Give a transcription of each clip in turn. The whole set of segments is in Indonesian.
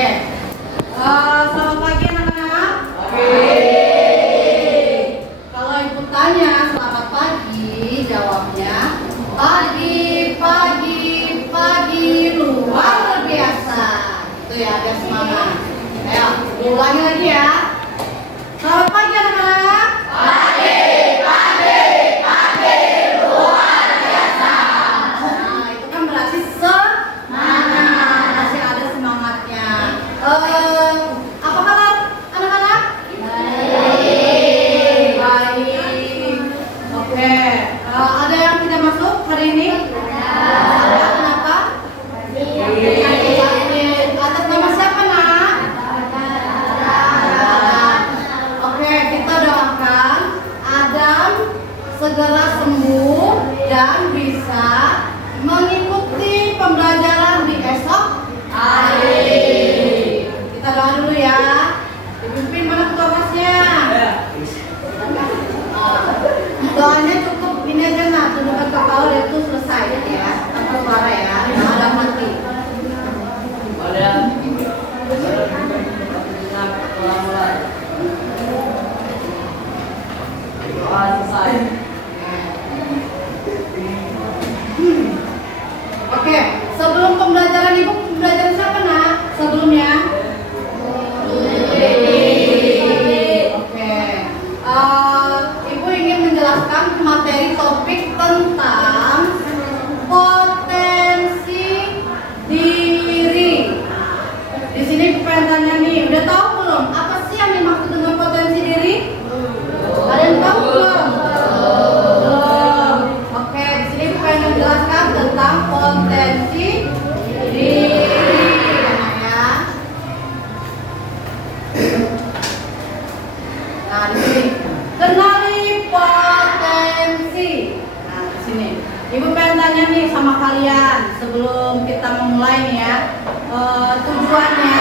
Oke. Selamat pagi anak-anak. Kalau ibu tanya selamat pagi, jawabnya pagi, pagi, pagi luar biasa. Itu ya, biar semangat. Ayo, ulangi lagi ya. Selamat pagi anak-anak. Pagi, pagi, pagi luar biasa. Nah, itu kan berarti semangat. Masih ada semangatnya. Apa kabar anak-anak? Baik. Baik. Oke. Ada yang tidak masuk hari ini? Ada. Kenapa? Atas nama siapa, nak? Oke, kita doakan Adam segera sembuh dan bisa mengikuti pembelajaran di esok hari. Kita doa dulu ya. Dipimpin mana ketua kelasnya? Doanya cukup ini aja, nak, tundukkan kepala dan itu selesai ya. Tanpa suara ya, jangan ada mati. Oke, sebelum pembelajaran ibu, pembelajaran siapa, nak? Sebelumnya? Oke. Ibu ingin menjelaskan materi topik tentang potensi diri. Di sini ibu pengen tanya nih, udah tahu belum apa sih yang dimaksud dengan potensi diri? Ada yang tahu belum? Belum. Oke, di sini ibu pengen menjelaskan tentang potensi diri. Ya. Nah, di sini kenali potensi. Nah, di sini ibu pengen tanya nih sama kalian sebelum kita memulai nih ya. Tujuannya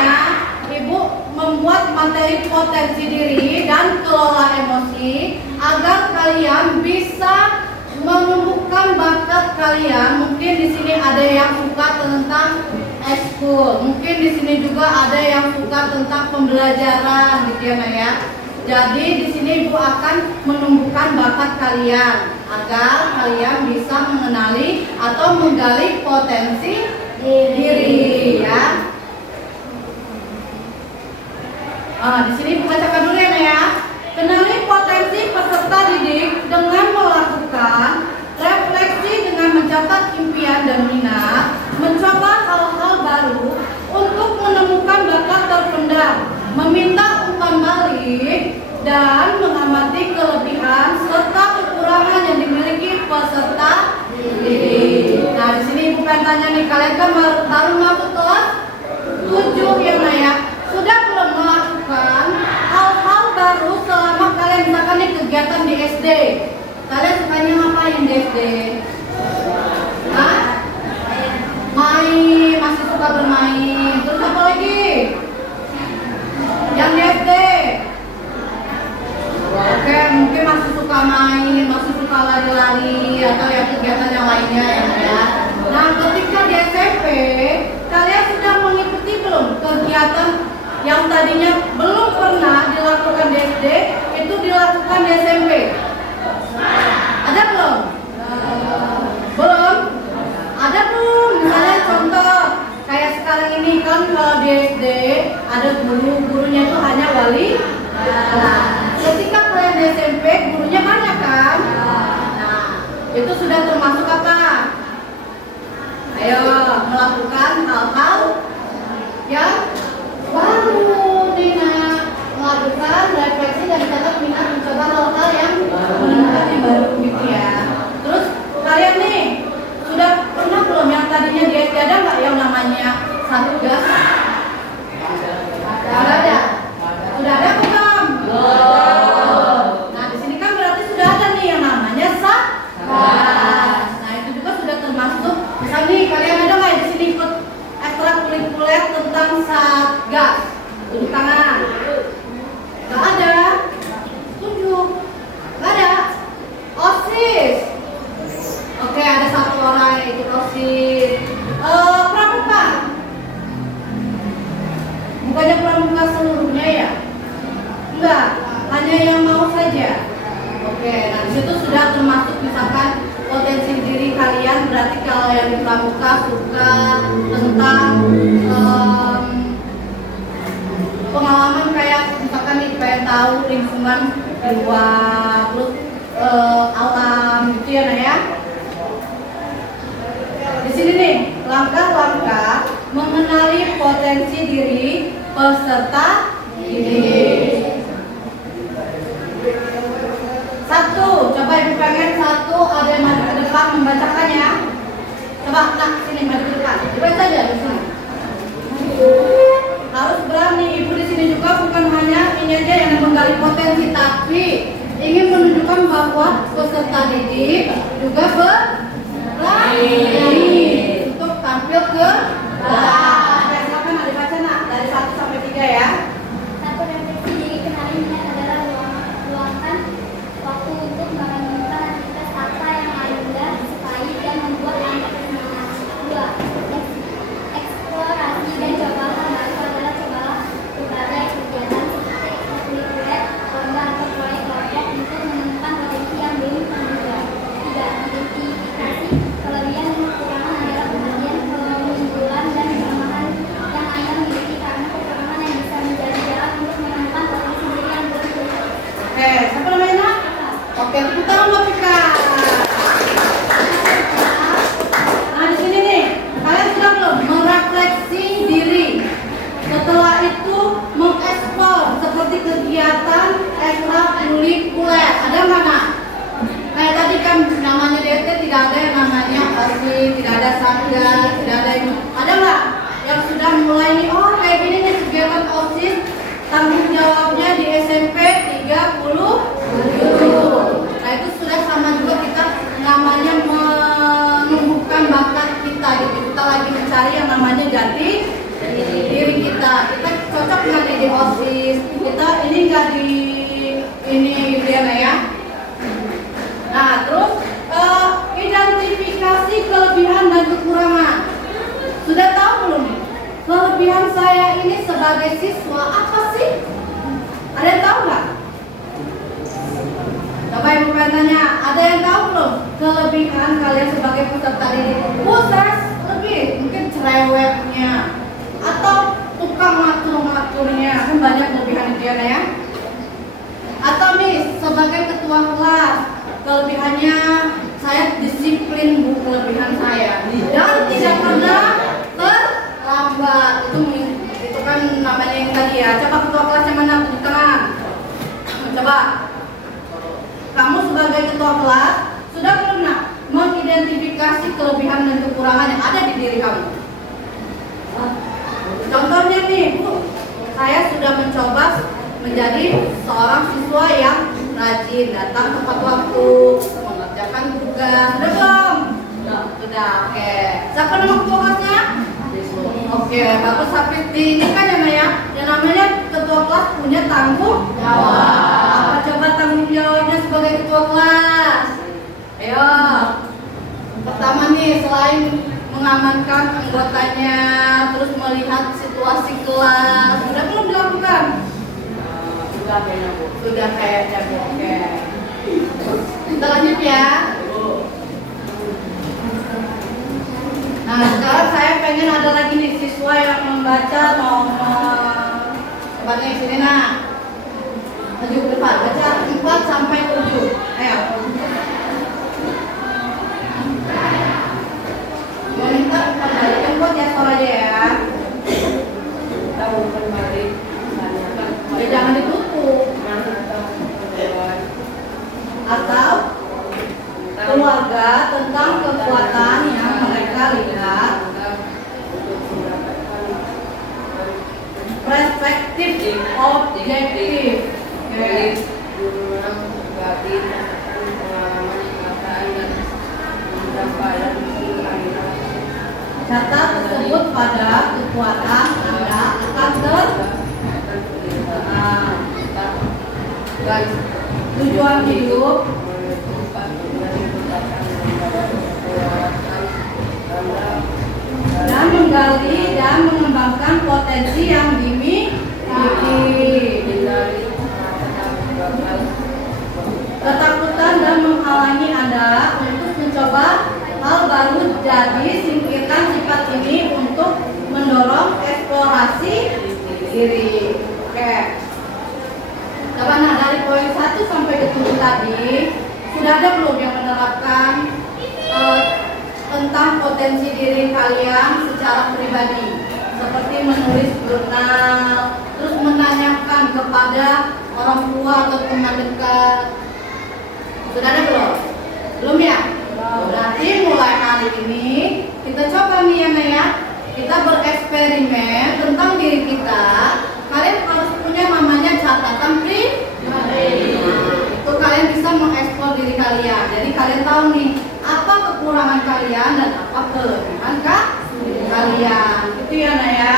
ibu membuat materi potensi diri dan kelola emosi agar kalian bisa menumbuhkan bakat kalian. Mungkin di sini ada yang suka tentang ekskul, mungkin di sini juga ada yang suka tentang pembelajaran, gitu ya, Nak ya. Jadi di sini ibu akan menumbuhkan bakat kalian agar kalian bisa mengenali atau menggali potensi diri ya. Di sini ibu bacakan dulu ya, Nak ya. Kenali potensi peserta didik dengan melakukan refleksi dengan mencatat impian dan minat, mencoba hal-hal baru untuk menemukan bakat terpendam, meminta umpan balik, dan mengamati kelebihan serta kekurangan yang dimiliki peserta didik. Nah, di sini ibu pengen tanya nih, kalian kan baru masuk kelas 7 ya, Nak ya. Sudah belum melakukan hal-hal baru selama kalian misalkan nih kegiatan di SD? Kalian sukanya ngapain di SD? Hah? Main, masih suka bermain. Terus apa lagi? Yang di SD? Oke, mungkin masih suka main, masih suka lari-lari atau yang kegiatan yang lainnya ya. Nah, ketika di SMP, kalian sudah mengikuti belum kegiatan yang tadinya belum pernah dilakukan di SD, itu dilakukan di SMP? Ada belum? Belum? Ada belum? Misalnya contoh, kayak sekarang ini kan kalau di SD ada gurunya itu hanya wali. Nah, ketika kalian di SMP gurunya banyak kan? Nah, itu sudah termasuk apa? Ayo melakukan hal-hal yang baru, Dina. Melakukan refleksi dan catat minat, mencoba hal-hal yang menemukan yang baru gitu ya. Terus kalian nih sudah pernah belum yang tadinya di SD ada nggak yang namanya satgas? Ada. Sudah ada belum? Nah, di sini kan berarti sudah ada nih yang namanya satgas. Nah, itu juga sudah termasuk. Misal nih kalian ada nggak di sini ikut ekstrakurikuler tentang satgas? Tunjuk tangan. Nggak ada. Tunjuk. Nggak ada. OSIS. Oke, ada satu orang yang ikut OSIS. Pramuka. ada pramuka seluruhnya ya? Enggak, hanya yang mau saja. Oke, nah disitu sudah termasuk misalkan potensi diri kalian. Berarti kalau yang di pramuka suka tentang pengalaman kayak misalkan nih pengen tahu lingkungan di luar, terus alam gitu ya, nah ya. Di sini nih langkah-langkah mengenali potensi diri peserta didik. Satu, coba ibu pengen satu ada yang maju ke depan membacakannya. Coba nak sini maju ke depan, dibaca aja di sini. Harus berani, ibu di sini juga bukan hanya ini aja yang menggali potensi, tapi ingin menunjukkan bahwa peserta didik juga berani untuk tampil ke depan. Silakan nak dibaca nak dari 1 sampai 3 ya. Satu, refleksi diri, kenali minat adalah luangkan waktu untuk merenungkan aktivitas apa yang Anda sukai dan membuat Anda bersemangat. Dua, eksplorasi dan coba hal baru adalah cobalah berbagai kegiatan seperti ekstrakurikuler, lomba atau proyek kelompok untuk menemukan potensi yang belum terduga. Tiga, identifikasi kelebihan dan kekurangan adalah perhatian keunggulan dan kelemahan yang Anda miliki karena kekurangan yang bisa menjadi jalan untuk menemukan potensi diri yang belum terduga. Oke, siapa namanya nak? Oke, tepuk tangan buat Vika. Nah di sini nih, kalian sudah belum merefleksi diri. Setelah itu mengekspor seperti kegiatan ekstrakurikuler. Ada mana? Kayak tadi kan namanya DT tidak ada yang namanya OSIS, tidak ada satgas, tidak ada yang ada nggak yang sudah mulai nih? Oh kayak gini nih kegiatan OSIS, tanggung jawabnya di SMP 30. Nah itu sudah sama juga kita namanya menumbuhkan bakat kita gitu. Kita lagi mencari yang namanya jati diri kita. Kita cocok nggak nih di OSIS? Kita ini nggak di ini gitu ya. Nah terus identifikasi kelebihan dan kekurangan. Sudah tahu belum? Kelebihan saya ini sebagai siswa apa sih? Ada yang tahu nggak? Coba ibu pengen tanya, ada yang tahu belum kelebihan kalian sebagai peserta didik? Saya lebih mungkin cerewetnya atau tukang ngatur-ngaturnya, kan banyak kelebihan itu ya. Atau nih sebagai ketua kelas, kelebihannya saya disiplin bu, kelebihan saya dan tidak pernah terlambat. Itu kan namanya yang tadi ya. Coba ketua kelas yang mana? Tunjuk tangan. Coba. Kamu sebagai ketua kelas sudah belum nak mengidentifikasi kelebihan dan kekurangan yang ada di diri kamu? Contohnya nih bu, saya sudah mencoba menjadi seorang siswa yang rajin, datang tepat waktu, mengerjakan tugas. Sudah belum? Sudah. Oke. Siapa nama ketua kelasnya? Oke, bagus. Sampai di ini kan ya, yang namanya ketua kelas punya tanggung jawab. Apa coba tanggung jawabnya sebagai ketua kelas? Ayo. Pertama nih, selain mengamankan anggotanya, terus melihat situasi kelas, sudah belum dilakukan? Sudah kayaknya bu. Oke. Kita lanjut ya. Nah sekarang saya pengen ada lagi nih siswa yang membaca nomor coba nih sini nak. Maju ke depan, baca 4 sampai 7. Ayo. Mau minta kembalikan buat ya suaranya ya. Tahu kembali. Ya jangan ditutup. Atau keluarga tentang kekuatan yang mereka lihat. Perspektif objektif. Kata tersebut pada kekuatan Anda akan tujuan hidup dan menggali dan mengembangkan potensi yang dimiliki. hal baru, jadi singkirkan sifat ini untuk mendorong eksplorasi diri. Oke. Coba nah dari poin 1 sampai ke 7 tadi sudah ada belum yang menerapkan tentang potensi diri kalian secara pribadi, seperti menulis jurnal, terus menanyakan kepada orang tua atau teman dekat? Sudah ada belum? Belum ya? Berarti mulai hari ini kita coba nih ya Naya, kita bereksperimen tentang diri kita. Kalian harus punya namanya catatan pribadi. Itu kalian bisa mengeksplor diri kalian. Jadi kalian tahu nih apa kekurangan kalian dan apa kelebihan kalian. Itu ya Naya.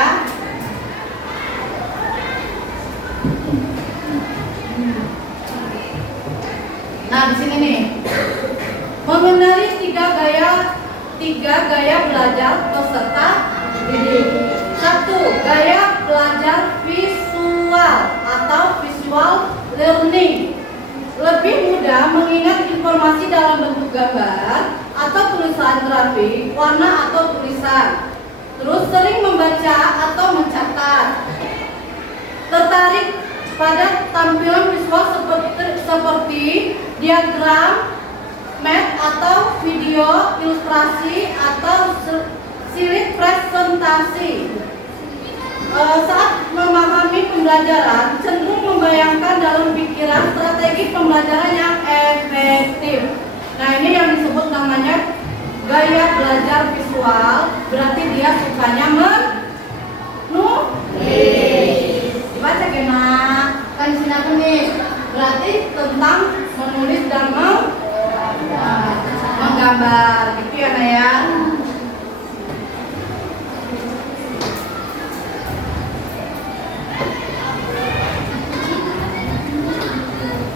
Nah di sini nih mengenali tiga gaya belajar peserta didik. 1. Gaya belajar visual atau visual learning. Lebih mudah mengingat informasi dalam bentuk gambar atau tulisan grafik, warna atau tulisan. Terus sering membaca atau mencatat. Tertarik pada tampilan visual seperti diagram, map atau video, ilustrasi atau slide presentasi. Saat memahami pembelajaran, cenderung membayangkan dalam pikiran strategi pembelajaran yang efektif. Nah ini yang disebut namanya gaya belajar visual. Berarti dia sukanya menulis. Dibaca kena kan di sini apa nih? Berarti tentang menulis dan menggambar. Gitu ya Naya.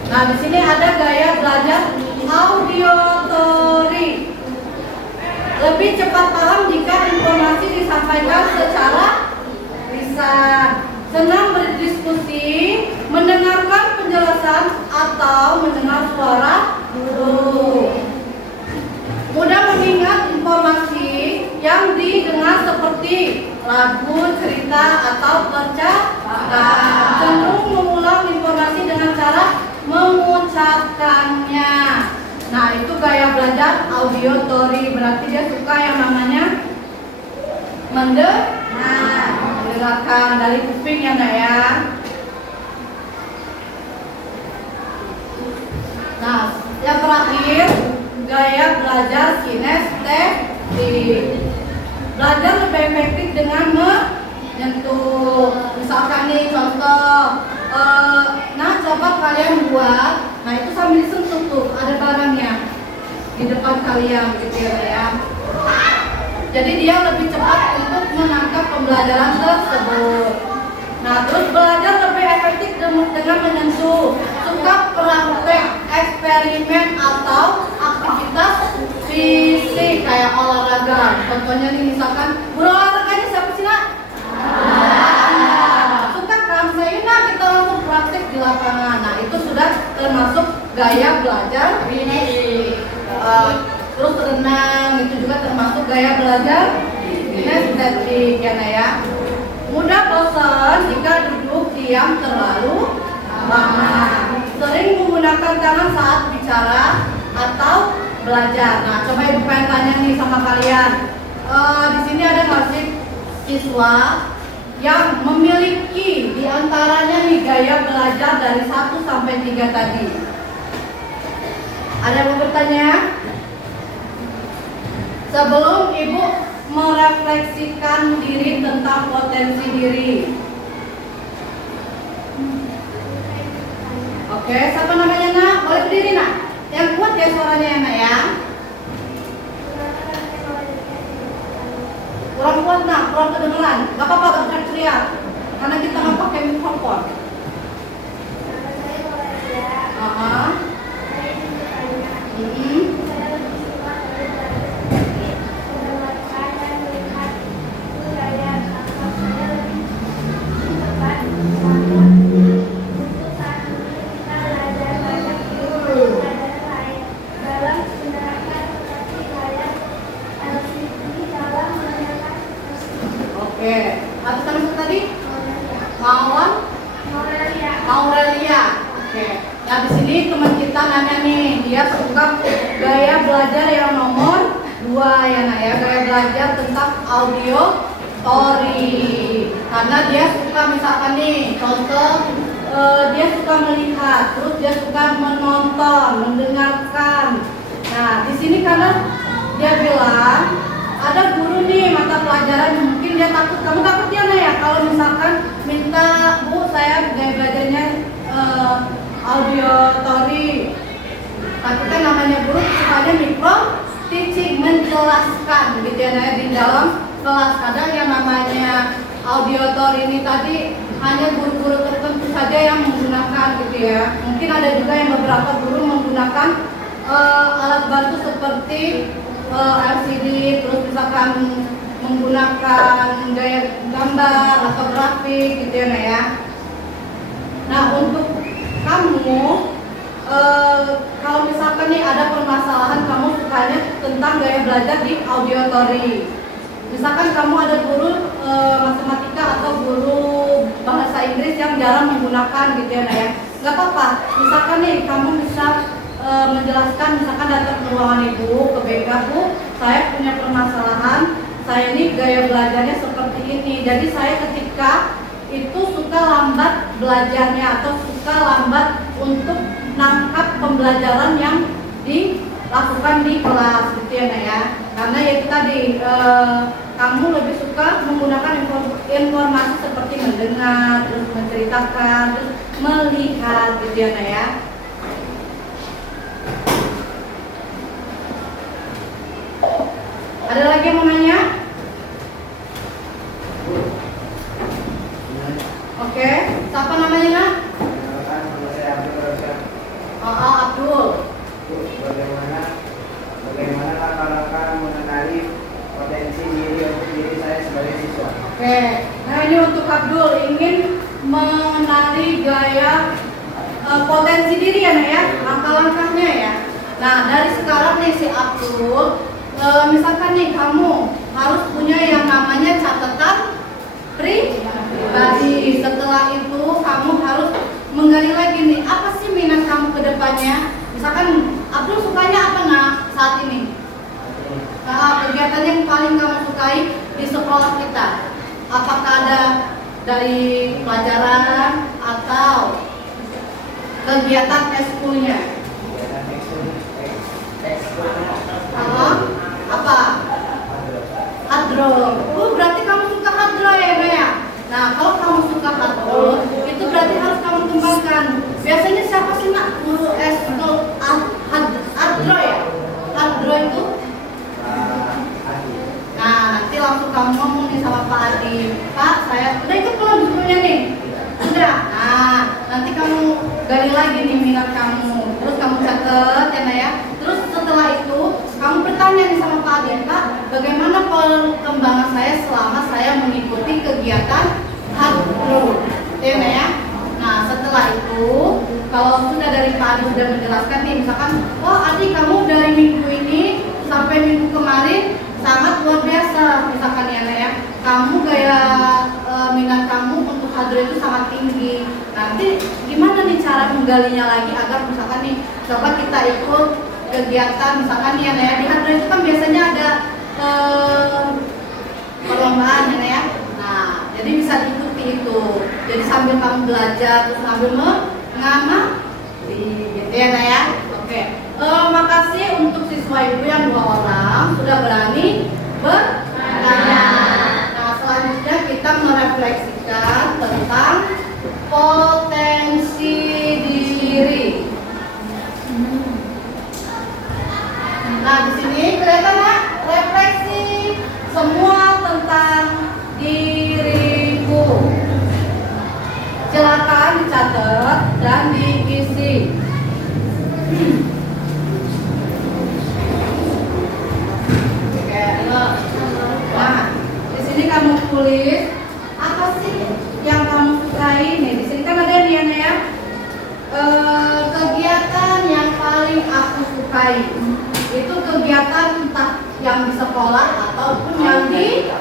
Nah, di sini ada gaya belajar auditory. Lebih cepat paham jika informasi disampaikan secara lisan. Senang berdiskusi, mendengarkan penjelasan atau mendengar suara guru. Mudah mengingat informasi yang didengar seperti lagu, cerita atau percakapan. Cenderung mengulang informasi dengan cara mengucapkannya. Nah itu gaya belajar auditory. Berarti dia suka yang namanya mendengarkan dari kuping ya Nak ya. Nah yang terakhir gaya belajar kinestetik. Belajar lebih efektif dengan menyentuh. Misalkan nih contoh, nah coba kalian buat, nah itu sambil disentuh tuh ada barangnya di depan kalian gitu ya. Jadi dia lebih cepat untuk menangkap pembelajaran tersebut. Nah terus belajar lebih efektif dengan menyentuh. Suka praktek eksperimen atau aktivitas fisik kayak olahraga. Contohnya nih misalkan olahraganya siapa sih Nak? Suka kan saya kita langsung praktek di lapangan. Nah itu sudah termasuk gaya belajar kinestetik. Terus renang itu juga termasuk gaya belajar kinestetik ya Naya. Mudah bosan jika duduk diam terlalu lama. Sering menggunakan tangan saat bicara atau belajar. Nah coba ibu pengen tanya nih sama kalian. Di sini ada nggak sih siswa yang memiliki diantaranya nih gaya belajar dari 1 sampai 3 tadi? Ada yang mau bertanya? Sebelum ibu merefleksikan diri tentang potensi diri. Oke, siapa namanya Nak? Boleh berdiri Nak? Yang kuat ya suaranya ya Nak ya. Kurang kuat Nak, kurang kedengeran. Gak apa-apa, gak teriak-teriak. Karena kita nggak pakai mikrofon. Atas nama siapa tadi? Mawon Aurelia. Oke. Nah di sini teman kita nanya nih, dia suka gaya belajar yang nomor 2 ya Nak ya, gaya belajar tentang audio story. Karena dia suka misalkan nih, contoh dia suka melihat, terus dia suka menonton, mendengarkan. Nah di sini karena dia bilang ada guru nih mata pelajaran mungkin dia takut, kamu takut ya Nak ya kalau misalkan minta Bu saya gaya belajarnya auditory, tapi kan namanya guru sukanya mikro teaching, menjelaskan gitu ya Nak, di dalam kelas. Kadang yang namanya auditory ini tadi hanya guru-guru tertentu saja yang menggunakan gitu ya. Mungkin ada juga yang beberapa guru menggunakan alat bantu seperti LCD, terus misalkan menggunakan gaya gambar atau grafik gitu ya Nak ya. Nah untuk kamu kalau misalkan nih ada permasalahan kamu sukanya tentang gaya belajar di auditory, misalkan kamu ada guru matematika atau guru bahasa Inggris yang jarang menggunakan gitu ya Nak ya, nggak apa-apa. Misalkan nih kamu bisa menjelaskan, misalkan datang ke ruangan ibu, ke BK, Bu saya punya permasalahan, saya ini gaya belajarnya seperti ini, jadi saya ketika itu suka lambat belajarnya atau suka lambat untuk nangkap pembelajaran yang dilakukan di kelas gitu ya Nak ya. Karena ya itu tadi kamu lebih suka menggunakan informasi seperti mendengar, terus menceritakan, terus melihat gitu ya Nak ya. Ada lagi yang mau nanya? Oke, siapa namanya Nak? Abdul. Bagaimana langkah-langkah mengenali potensi diri saya sebagai siswa? Oke, nah ini untuk Abdul ingin mengenali gaya potensi diri ya Nak ya, langkah-langkahnya ya. Nah dari sekarang nih si Abdul, misalkan nih kamu harus punya yang namanya catatan pribadi. Setelah itu kamu harus menggali lagi nih, apa sih minat kamu ke depannya. Misalkan Abdul sukanya apa Nak saat ini? Kegiatan yang paling kamu sukai di sekolah kita, apakah ada dari pelajaran atau kegiatan ekskulnya? Apa? Hadroh. Berarti kamu suka hadroh ya Nak ya? Nah kalau kamu suka hadroh, itu berarti harus kamu kembangkan. Biasanya siapa sih Nak guru eskul hadroh ya? Hadroh itu? Nah nanti langsung kamu ngomong nih sama Pak Adi, Pak saya udah ikut belum gurunya nih? Udah. Nah nanti kamu gali lagi nih minat kamu, terus kamu catat ya Nak ya. Terus setelah itu kamu bertanya nih sama Pak Adi, Pak bagaimana perkembangan saya selama saya mengikuti kegiatan hadroh ya Nak ya. Nah setelah itu kalau sudah dari Pak Adi sudah menjelaskan nih, misalkan oh Adi kamu dari minggu ini sampai minggu kemarin sangat luar biasa misalkan ya Nak ya, kamu gaya minat kamu untuk hadroh itu sangat tinggi. Nanti gimana nih cara menggalinya lagi agar misalkan nih coba kita ikut kegiatan misalkan nih ya Nak ya, di hadroh itu kan biasanya ada perlombaan ya Nak ya. Nah jadi bisa diikuti itu, jadi sambil kamu belajar terus sambil mengamati gitu ya Nak ya. Oke, makasih untuk siswa ibu yang 2 orang sudah berani bertanya. Nah selanjutnya kita merefleksikan tentang potensi diri. Nah di sini kelihatan Nak, refleksi semua tentang diriku. Silakan dicatat dan diisi. Nah, di sini kamu tulis apa sih yang kamu sukai nih. Di sini kan ada nih ya, kegiatan yang paling aku sukai. Itu kegiatan entah yang di sekolah ataupun yang di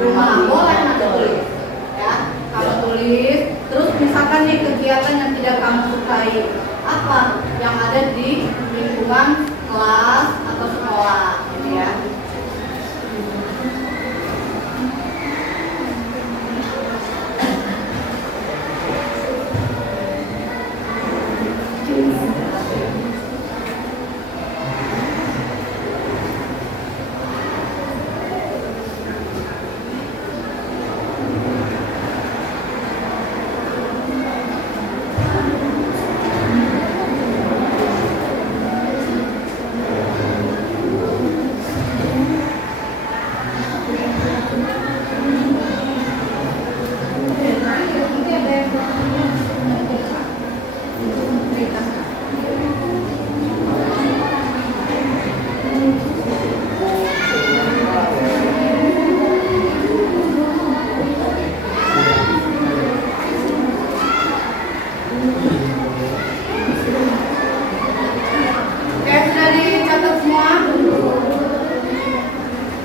rumah. Boleh Anda tulis. Ya, kamu tulis. Terus misalkan nih kegiatan yang tidak kamu sukai apa yang ada di lingkungan kelas atau sekolah, gitu ya.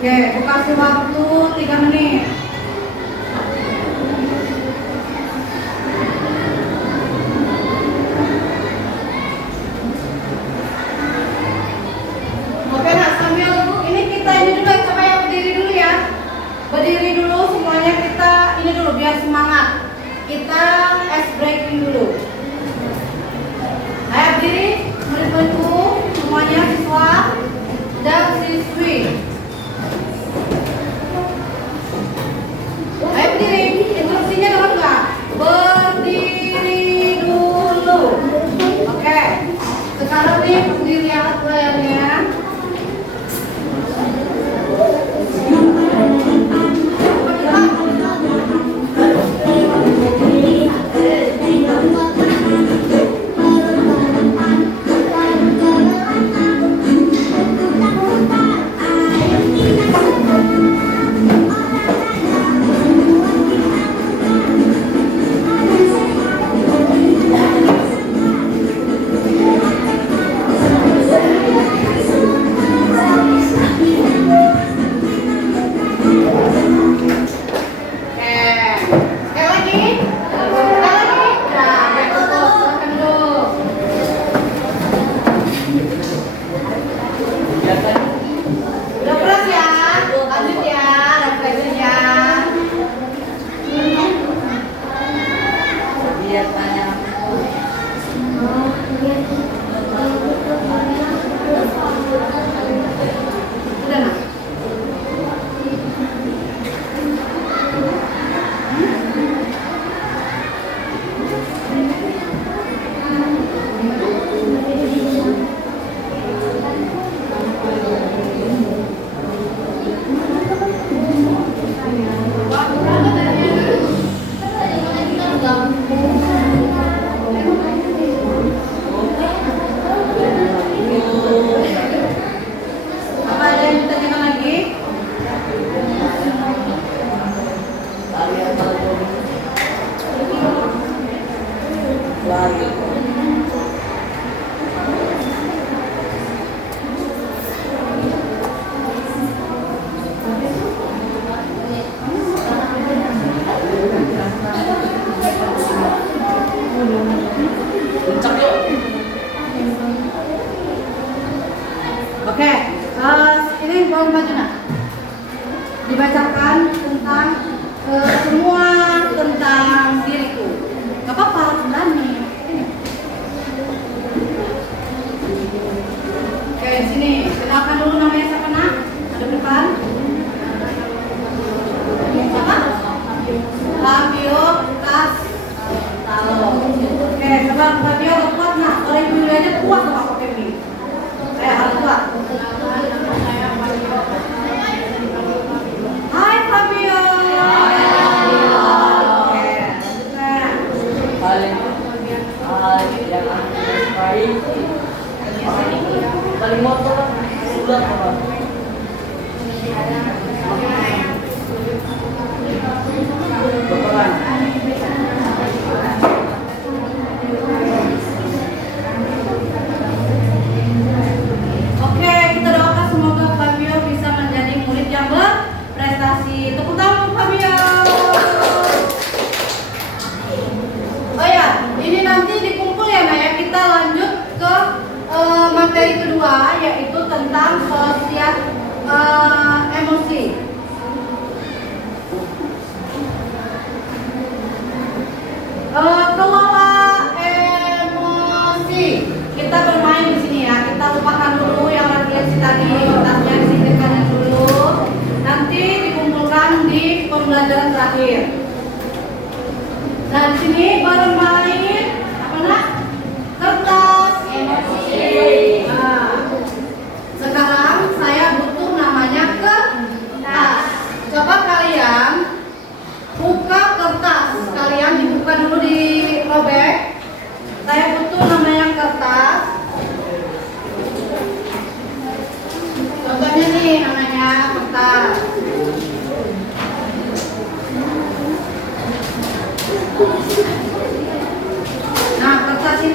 Oke, aku kasih waktu 3 menit. Oke, nah sambil ini kita ini dulu, coba yang berdiri dulu ya. Berdiri dulu semuanya, kita ini dulu biar semangat. Kita ice breaking dulu. Ayo berdiri, murid-muridku semuanya, siswa dan siswi. Ayo berdiri, instruksinya dengar nggak? Berdiri dulu. Oke, sekarang nih berdiri alat pelayannya. Udah keras ya, lanjut ya, refleksinya. Udah nak? Apa ada yang ditanyakan lagi? Oke, ini bawang baju nak. Dibacakan tentang semua tentang diriku. Gak apa-apa, harus berani. Ini. Oke, sini. Kenalkan dulu namanya siapa nak? Ada depan. Siapa? Fabio Castalo. Oke, coba Fabio kuat nak. Kalau ibu aja kuat sama pakai ini. Harus kuat. Hai Fabio. Oke, paling motor sudah apa? Beneran.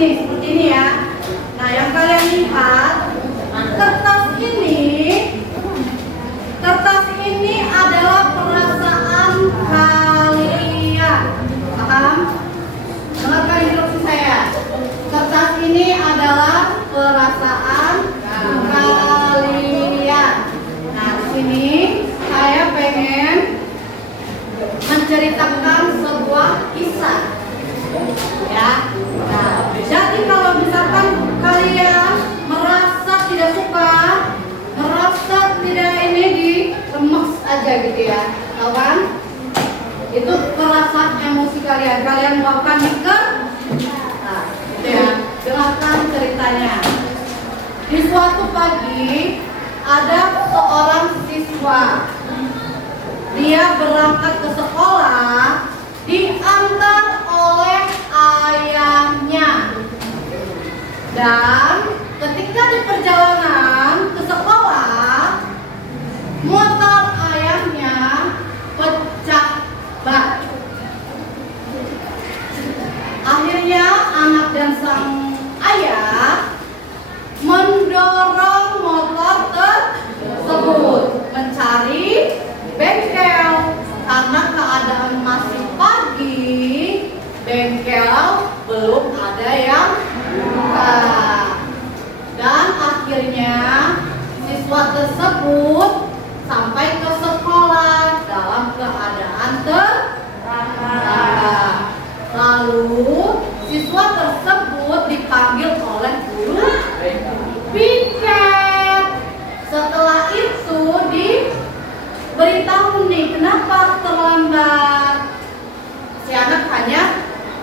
sini seperti ini ya. Nah, yang kalian lihat kertas ini adalah perasaan kalian. Paham? Dengarkan instruksi saya. Kertas ini adalah perasaan kalian. Nah, di sini saya pengen menceritakan sebuah kisah. Ya. Nah, jadi kalau misalkan kalian merasa tidak suka, merasa tidak ini diremes aja gitu ya, tahu kan? Itu perasaan emosi kalian. Kalian luapkan ke, nah, gitu ya. Dengarkan ceritanya. Di suatu pagi ada seorang siswa. Dia berangkat ke sekolah, diantar oleh ayahnya. Dan ketika di perjalanan ke sekolah, motor ayahnya pecah ban. Akhirnya anak dan sang ayah mendorong motor tersebut mencari bengkel. Karena keadaan masih pagi, bengkel belum ada yang buka. Dan akhirnya siswa tersebut sampai ke sekolah dalam keadaan terlambat. Lalu siswa tersebut dipanggil oleh guru piket. Setelah itu diberitahu nih, kenapa terlambat? Si anak hanya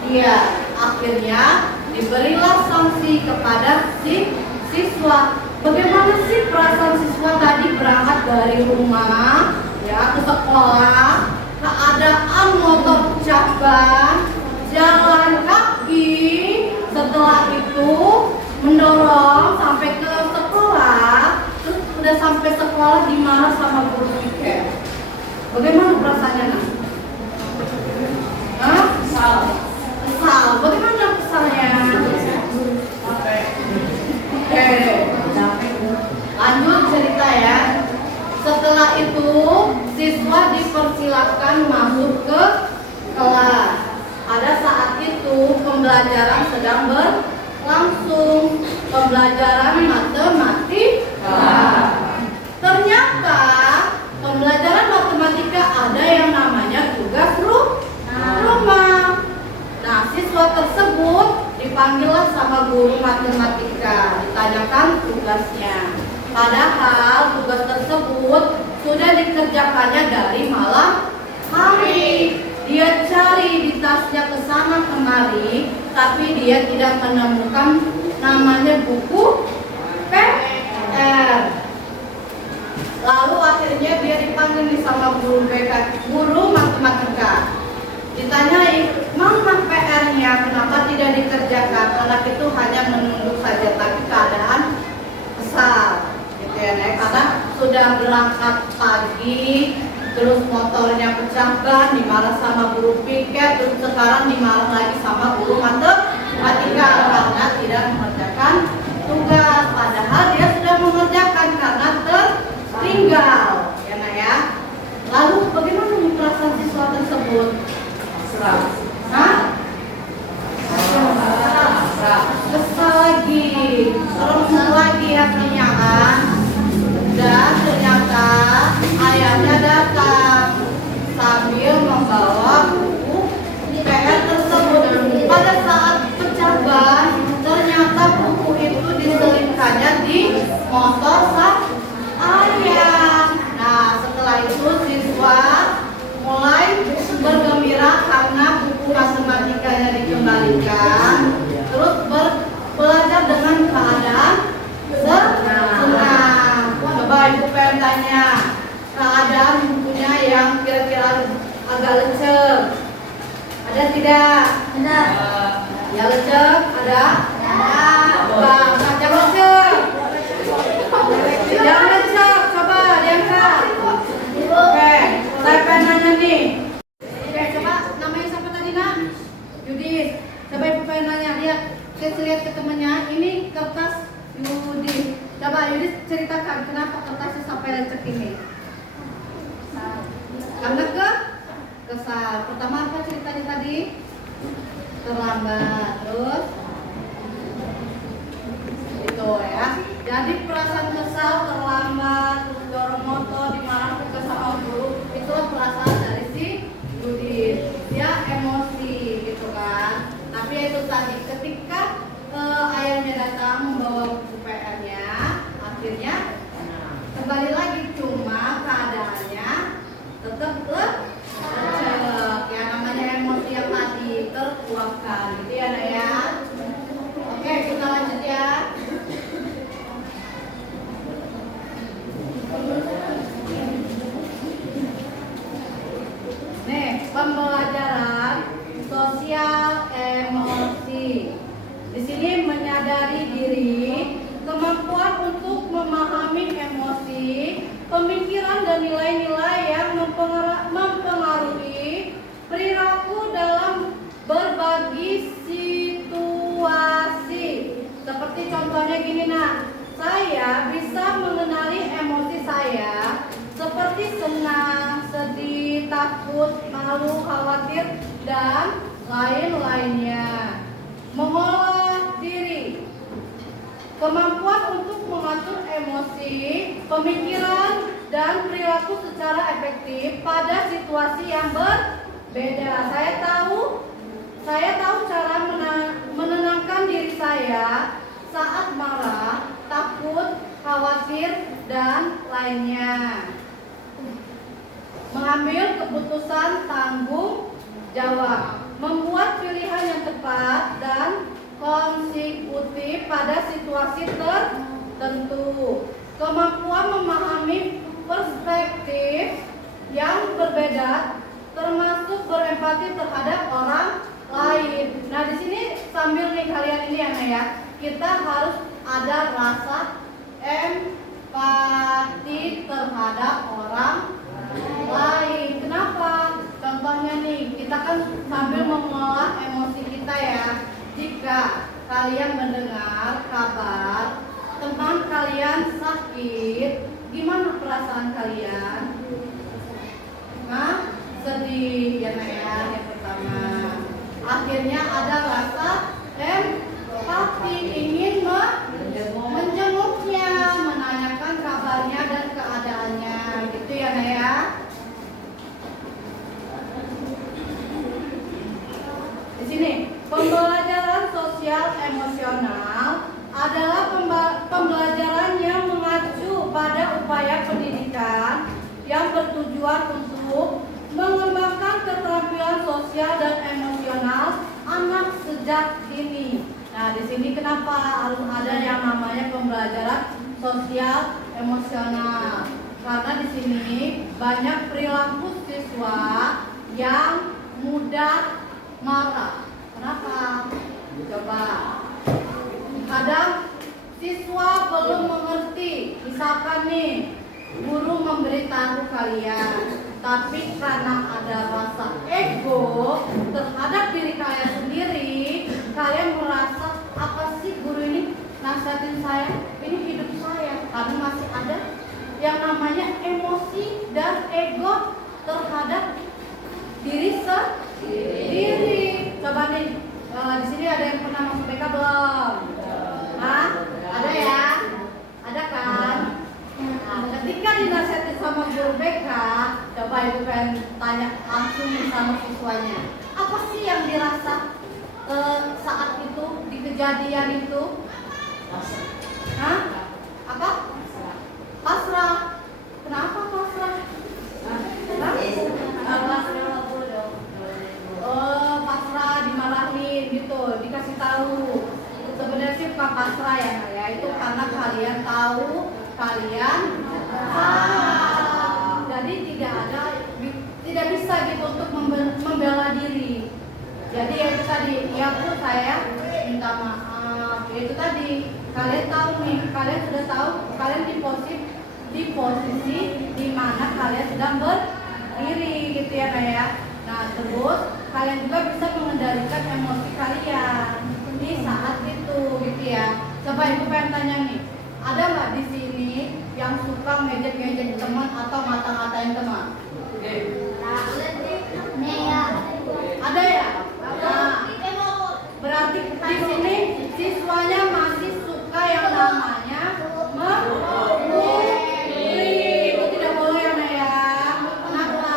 dia. Akhirnya diberilah sanksi kepada si siswa. Bagaimana sih perasaan siswa tadi berangkat dari rumah ya ke sekolah, keadaan motor pecah ban, jalan kaki, setelah itu mendorong sampai ke sekolah, terus udah sampai sekolah dimarah sama guru piket. Bagaimana perasaannya nak? Hah? Kesal. Bagaimana kesalnya? Lanjut cerita ya. Setelah itu siswa dipersilakan masuk ke kelas. Pada saat itu pembelajaran sedang berlangsung, pembelajaran matematika. Ternyata pembelajaran matematika ada yang namanya tugas rumah. Nah, siswa tersebut dipanggillah sama guru matematika, ditanyakan tugasnya. Padahal tugas tersebut sudah dikerjakannya dari malam hari. Dia cari di tasnya ke sana kemari, tapi dia tidak menemukan namanya buku PR. Lalu akhirnya dia dipanggil sama guru matematika. Ditanyai, mana PR-nya, kenapa tidak dikerjakan? Anak itu hanya menunduk saja, tapi keadaan kesal, gitu ya, Nek. Karena sudah berangkat pagi, terus motornya pecah ban, dimarah sama guru piket, terus sekarang dimarah lagi sama guru matematika karena tidak mengerjakan tugas. Padahal dia sudah mengerjakan karena tertinggal, ya Nak ya. Lalu bagaimana nih perasaan siswa tersebut? Hah? Kesal lagi, terus lagi hatinya kan. Dan ternyata ayahnya datang sambil membawa buku PR tersebut. Pada saat pecah ban, ternyata buku itu diselipkannya di motor sang ayah. Nah, setelah itu siswa mulai bergembira karena buku matematikanya dikembalikan, terus belajar dengan keadaan senang. Coba Ibu pengen tanya keadaan bukunya yang kira-kira agak lecek, ada tidak? Ada. Ya lecek, ada? Ada. Jangan lecek. Jangan lecek, coba diangkat. Oke, saya pengen nanya nih. Oke, coba namanya siapa tadi nak? Yudis. Coba Ibu pengen nanya, lihat. lihat ke temennya, ini kertas Yudi. Coba Yudi ceritakan kenapa kertasnya sampai lecek ini. Karena kesal. Pertama apa ceritanya tadi? Terlambat. Terus itu ya. Jadi perasaan kesal, terlambat, terus dorong motor, dimarahin ke sama guru, itulah perasaan dari si Yudi. Dia emosi gitu kan. Tapi itu tadi ketika ayahnya datang membawa buku PR-nya, akhirnya kembali lagi, cuma keadaannya tetap lecek. Ya namanya emosi yang tadi tertuangkan gitu ya Nak ya. Oke, kita lanjut ya. Nih, pembelajaran sosial emosi. Di sini menyadari diri, kemampuan untuk memahami emosi, pemikiran dan nilai-nilai yang mempengaruhi perilaku dalam berbagi situasi. Seperti contohnya gini Nak, saya bisa mengenali emosi saya seperti senang, sedih, takut, malu, khawatir, dan lain-lainnya. Mengolah diri, kemampuan untuk mengatur emosi, pemikiran, dan perilaku secara efektif pada situasi yang berbeda. Saya tahu cara menenangkan diri saya saat marah, takut, khawatir, dan lainnya. Mengambil keputusan tanggung jawab, membuat pilihan yang tepat dan konsekutif pada situasi tertentu. Kemampuan memahami perspektif yang berbeda, termasuk berempati terhadap orang lain. Nah, di sini sambil nih kalian ini ya, kita harus ada rasa empati terhadap orang lain. Kenapa? Contohnya nih, kita kan sambil mengolah emosi kita ya. Jika kalian mendengar kabar teman kalian sakit, gimana perasaan kalian? Nah, sedih ya Nak ya, yang pertama. Akhirnya ada rasa empati, ingin menjenguknya, menanyakan kabarnya dan keadaannya, gitu ya Nak ya. Di sini pembelajaran sosial emosional adalah pembelajaran yang mengacu pada upaya pendidikan yang bertujuan untuk mengembangkan keterampilan sosial dan emosional anak sejak dini. Nah, di sini kenapa harus ada yang namanya pembelajaran sosial emosional? Karena di sini banyak perilaku siswa yang mudah marah. Kenapa? Coba. Kadang siswa belum mengerti. Misalkan nih, guru memberitahu kalian, tapi karena ada rasa ego terhadap diri kalian sendiri, kalian merasa apa sih guru ini nasihatin saya, ini hidup saya. Karena masih ada yang namanya emosi dan ego terhadap diri sendiri. Coba nih, di sini ada yang pernah masuk BK belum? Hah? Ada ya? Ada kan? Nah, ketika dinasihatin sama guru BK, coba ibu pengen tanya langsung sama siswanya, apa sih yang dirasa saat itu, di kejadian itu? Hah? Apa? Pasrah. Kenapa pasrah? Pasrah, dimarahin gitu, dikasih tahu. Sebenarnya sih bukan pasrah ya, itu karena kalian tahu kalian salah. Jadi tidak bisa gitu untuk membela diri. Jadi ya itu tadi, ya Bu saya minta maaf. Ya itu tadi, kalian tahu nih, kalian sudah tahu kalian di posisi di mana kalian sedang berdiri gitu ya Nah, terus kalian juga bisa mengendalikan emosi kalian. di saat itu gitu ya. Coba ibu pengen tanya nih, ada nggak di sini yang suka ngejek-ngejek teman atau ngata-ngatain teman? Ada ya? Nah, berarti di sini siswanya masih suka yang namanya membuli. Itu tidak boleh ya, Nak ya. Kenapa?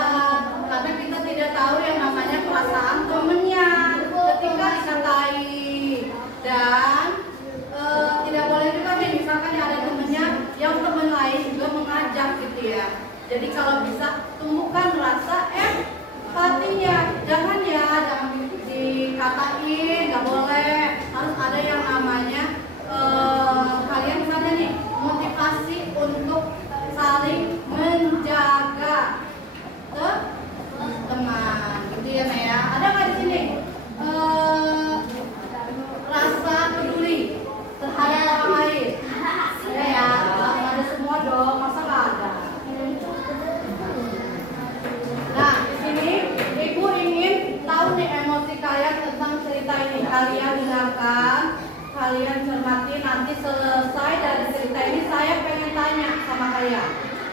Karena kita tidak tahu yang namanya perasaan temennya ketika dikatai. Dan tidak boleh juga nih, misalkan ada temennya yang temen lain juga mengajak gitu ya. Jadi kalau bisa tumbuhkan rasa empatinya. Jangan ya, jangan dikatain, nggak boleh. Harus ada yang namanya kalian misalnya nih motivasi untuk saling menjaga teman, gitu ya Naya. Ya? Ada nggak di sini rasa peduli terhadap orang lain? Ada ya, ada semua dong, masa nggak ada? Nah, di sini ibu ingin tahu nih emosi kalian tentang cerita ini. Kalian dengarkan, kalian cermati. Nanti selesai dari cerita ini saya pengen tanya sama kalian.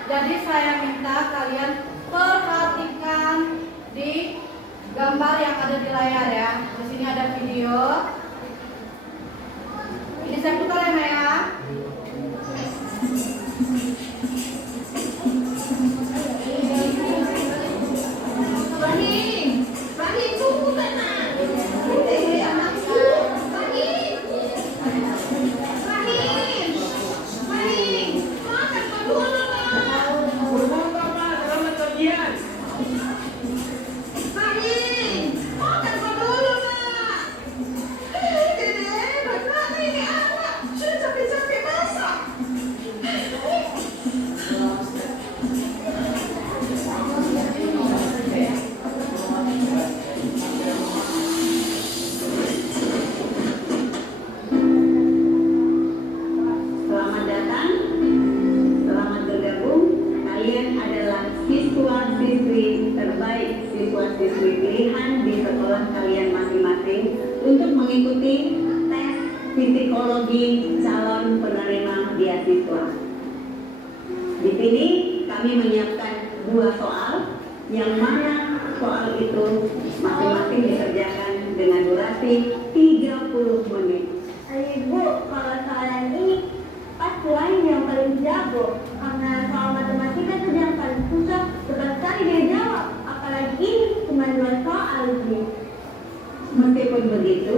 Jadi saya minta kalian perhatikan di gambar yang ada di layar ya. Di sini ada video. Ini saya putar ya, Naya. Siswa-siswi pilihan di sekolah kalian masing-masing untuk mengikuti tes psikologi calon penerima beasiswa. Di sini kami menyiapkan 2 soal, yang mana soal itu masing-masing dikerjakan dengan durasi 30 menit. Ibu, kalau soalan ini pasti lain yang paling jago, karena soal matematika itu yang paling susah, berat sekali dia jawab. Apalagi ini cuma 2 soal sih. Meskipun begitu,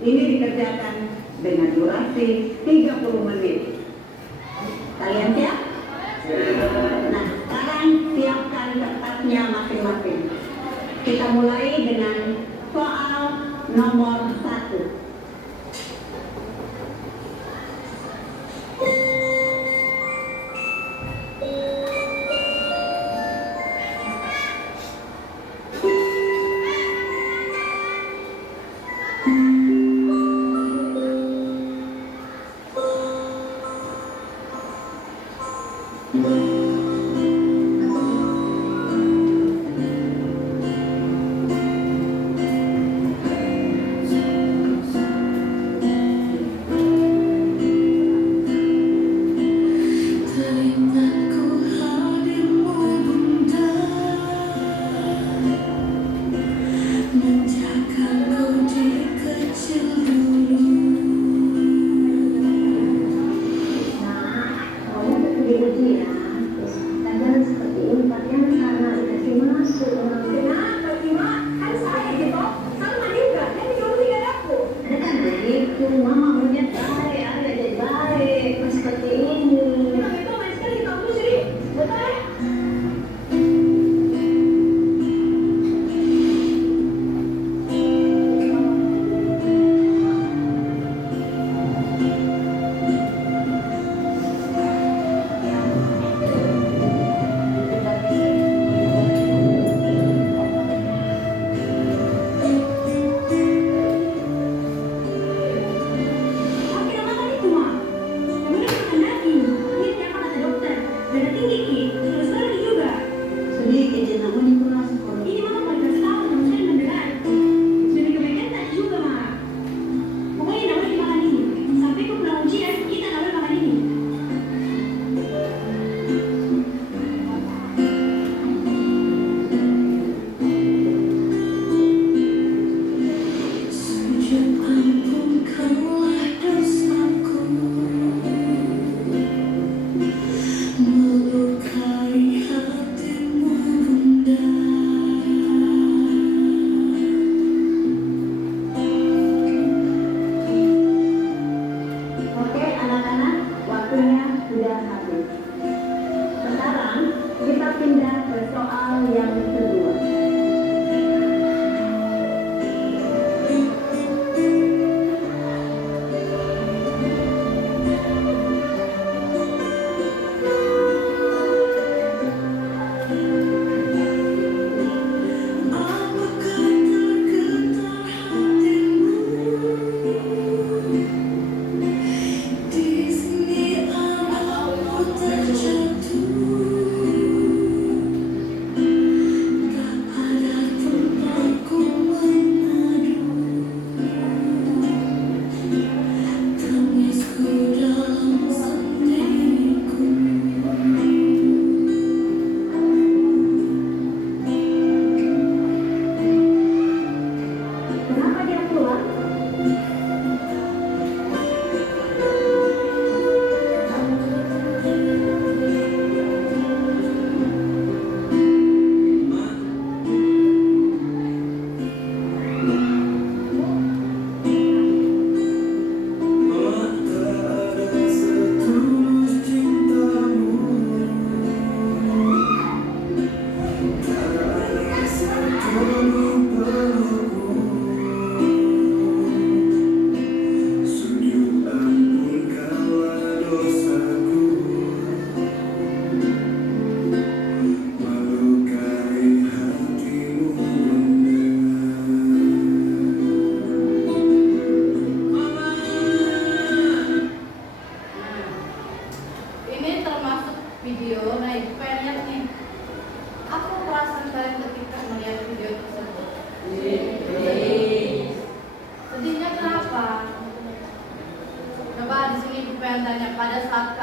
ini dikerjakan dengan durasi 30 menit. Kalian siap? Nah, sekarang siapkan kertasnya masing-masing. Kita mulai dengan soal nomor 1.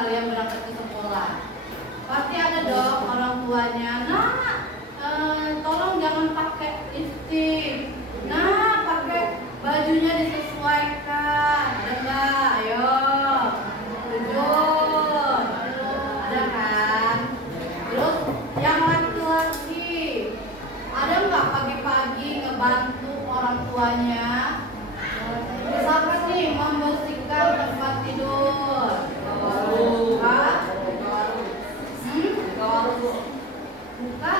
kalian berangkat ke sekolah. Pasti ada dong orang tuanya. Nah, tolong jangan pakai lipstick. Nah, pakai bajunya disesuaikan. Ada nggak? Ayo, jujur. Ada kan? Terus yang laki-laki, ada nggak pagi-pagi ngebantu orang tuanya? Misalkan nih membersihkan tempat tidur. Hah? Buka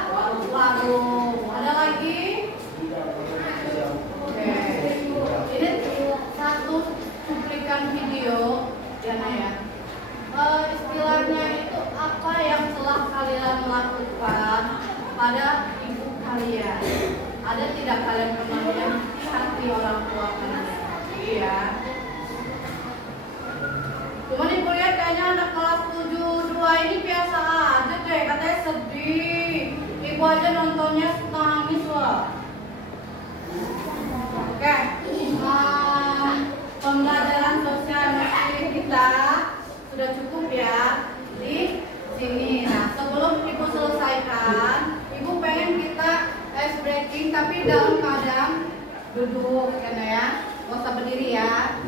warung. Ada lagi? Oke. Ini satu cuplikan video ya Naya. Istilahnya itu apa yang telah kalian lakukan pada ibu kalian? Ada tidak kalian pernah menyakiti hati orang tua kalian? Iya. Cuman ibu lihat kayaknya anak kelas 7-2 ini biasa aja deh, katanya sedih. Ibu aja nontonnya nangis loh. Oke, pembelajaran sosial emosi kita sudah cukup ya di sini. Nah, sebelum ibu selesaikan, ibu pengen kita ice breaking tapi dalam keadaan duduk kan ya, nggak usah berdiri ya.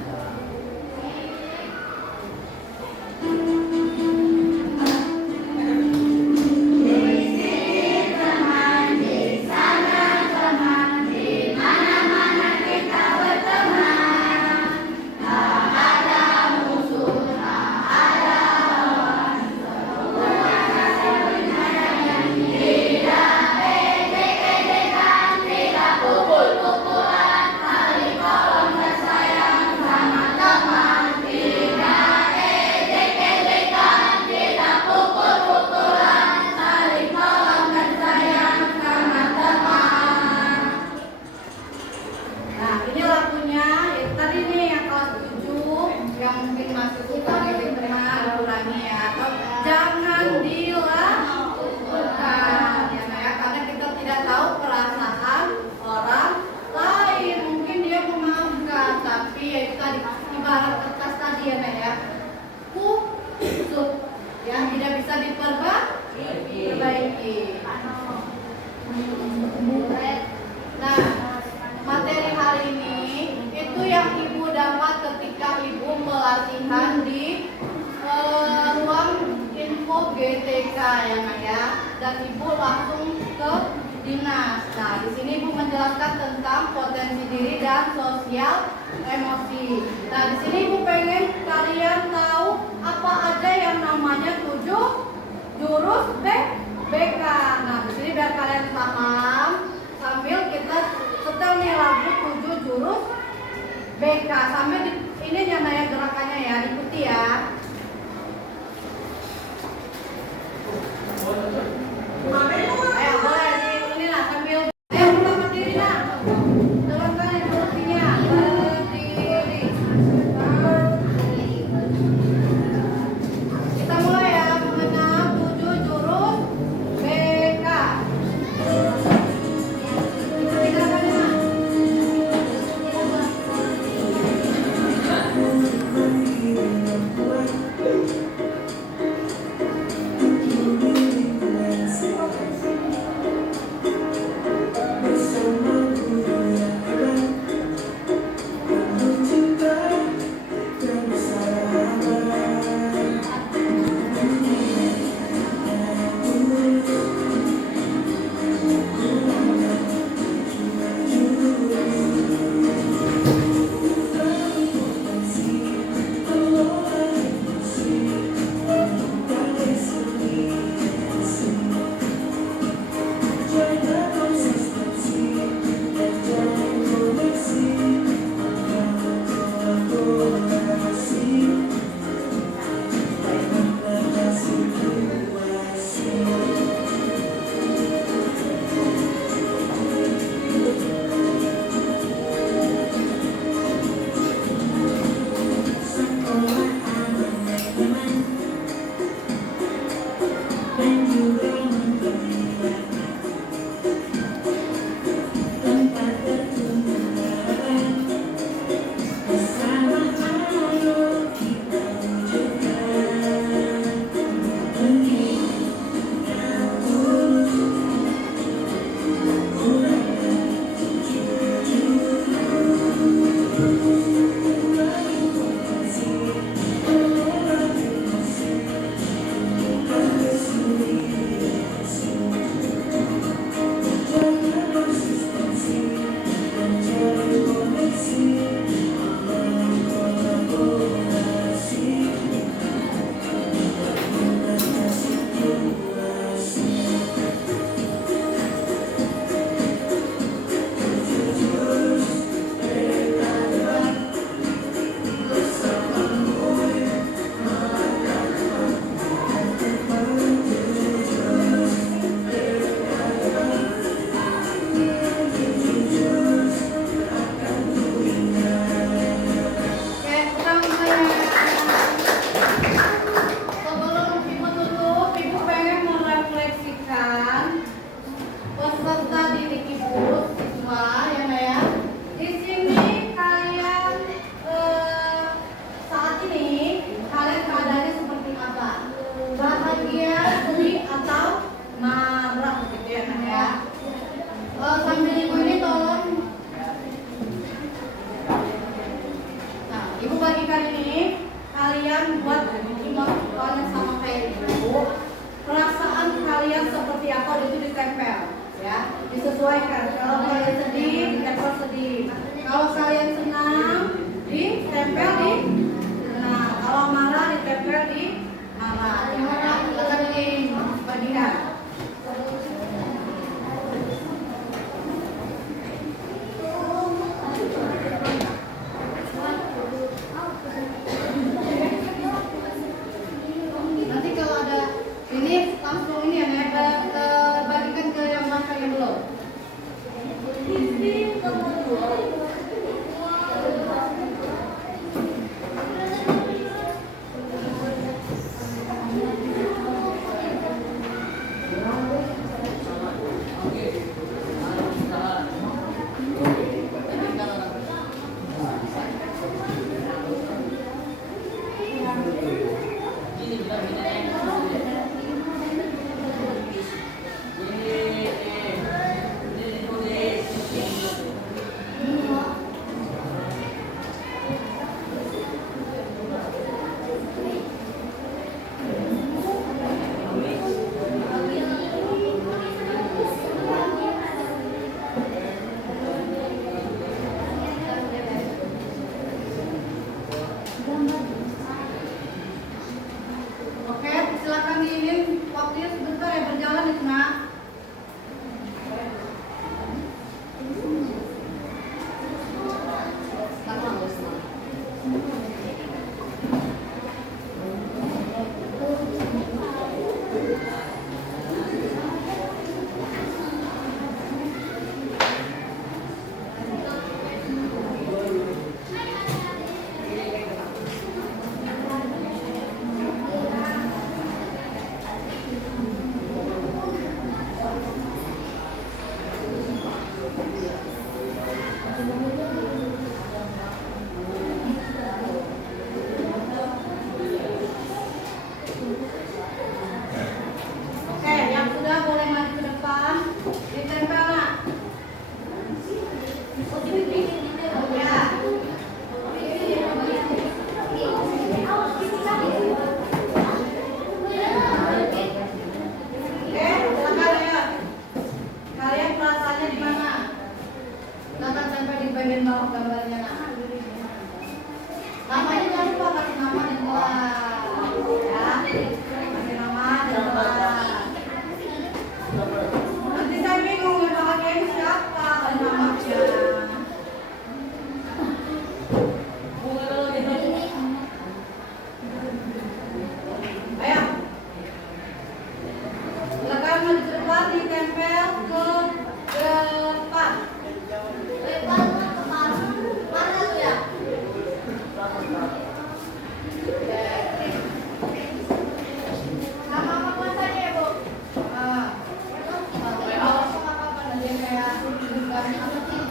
Nah, ini lagunya ya, tadi nih yang kelas 7 yang mungkin masih suka diterima dikurangi ya, atau jangan dilakukan ya, nah, ya karena kita tidak tahu perasaan orang lain, mungkin dia memaafkan tapi ya itu tadi ibarat kertas tadi ya Nek ya, kusut ya, tidak bisa diperbaiki. Nah, materi hari ini itu yang ibu dapat ketika ibu pelatihan di ruang info GTK ya Nak ya, dan ibu langsung ke dinas. Nah, di sini ibu menjelaskan tentang potensi diri dan sosial emosi. Nah, di sini ibu pengen kalian tahu apa aja yang namanya 7 jurus BK. Nah, di sini biar kalian paham sambil kita setel nih lagu 7 jurus BK sambil ini Naya gerakannya ya, ikuti ya. Ayo boleh ini lah sambil mulai berdiri lah. Teruskan instruksinya, berdiri. Kita mulai ya mengenal 7 jurus BK. Ikuti gerakannya. disesuaikan. Kalau kalian sedih, ditempel sedih. Kalau kalian senang, ditempel di senang. Kalau marah, ditempel di marah. Silakan dibagikan. Nanti kalau ada ini langsung ini ya, bagikan ke yang makan yang belum. Oke, silakan diinin waktunya sebentar ya, berjalan di tengah. Oke, yang sudah boleh maju ke depan, ditempel nak. Ya. Oke, silakan ya. Kalian perasaannya di mana? Silakan tempel di bagian bawah gambarnya nak. Namanya jangan lupa kasih nama dan kelas. Ya, kasih nama dan kelas. Nanti saya bingung yang bahagiain siapa kan namanya. Ayo. Silakan maju ke depan, ditempel ke depan. Depan ke kepala. Mana tuh ya? Sama apa kelasnya ya, Bu? Kalau sama apa nanti kayak bukan apa sih?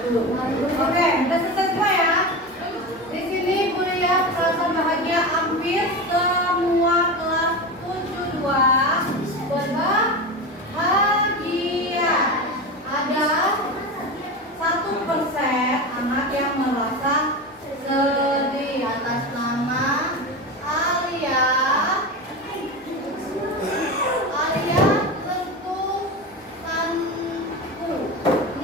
Oke, udah selesai semua ya. Di sini Bu lihat perasaan bahagia hampir semua kelas 72 berbahagia. Ada 1% anak yang merasa sedih atas nama Alia, Tentusanku,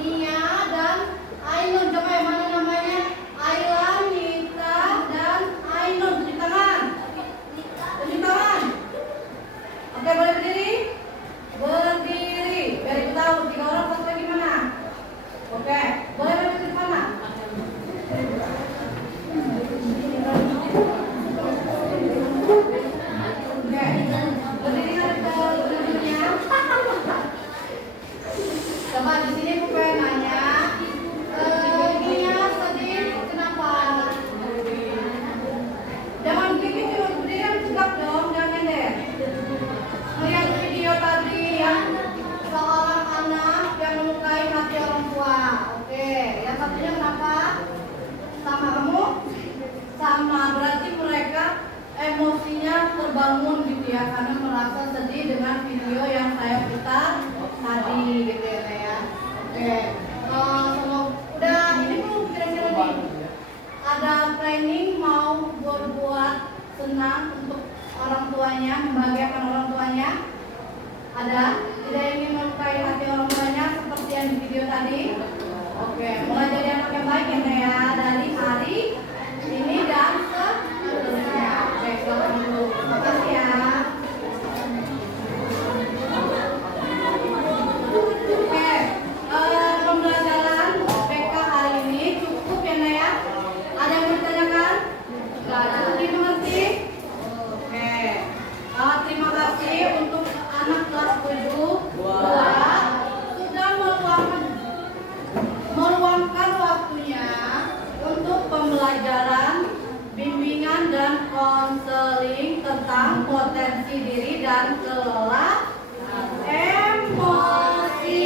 Nia dan Ainun. Coba yang mana namanya? Ayla, Nita dan Ainun. Tunjuk tangan. Tunjuk tangan. Oke, boleh berdiri? Berdiri. Biar ibu tahu 3 orang satu lagi mana? Oke, boleh berdiri di mana? Oke, berdiri kan ke duduknya. Coba di sini aku pengen nanya, Nia sedih kenapa? Jangan begitu, berdiri kan tegak dong, jangan deh. Melihat video tadi yang seorang anak yang melukai hati orang tua. Oke, yang satunya kenapa? Sama kamu? Sama, berarti mereka emosinya terbangun gitu ya, karena merasa sedih dengan video yang saya putar tadi gitu ya. Oke, udah ini belum kira-kira nih? Ada planning mau buat senang untuk orang tuanya, membahagiakan orang tuanya? Ada? Tidak ingin melukai hati orang tuanya seperti yang di video tadi? Oke, mulai dari anak yang baik ya, dari hari ini dan seterusnya. Oke, silakan dulu. Terima kasih ya. Oke, pembelajaran PK hari ini cukup ya Naya? Ada yang mau ditanyakan? Enggak ada. Dimengerti? Oke. Terima kasih untuk anak kelas 7 sudah meluangkan waktunya untuk pembelajaran, bimbingan dan konseling tentang potensi diri dan kelola emosi.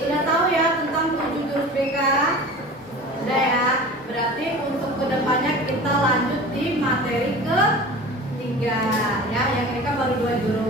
Sudah tahu ya tentang 7 jurus BK? Sudah ya. Berarti untuk kedepannya kita lanjut di materi ketiga ya. Yang ini kan baru 2 jurus.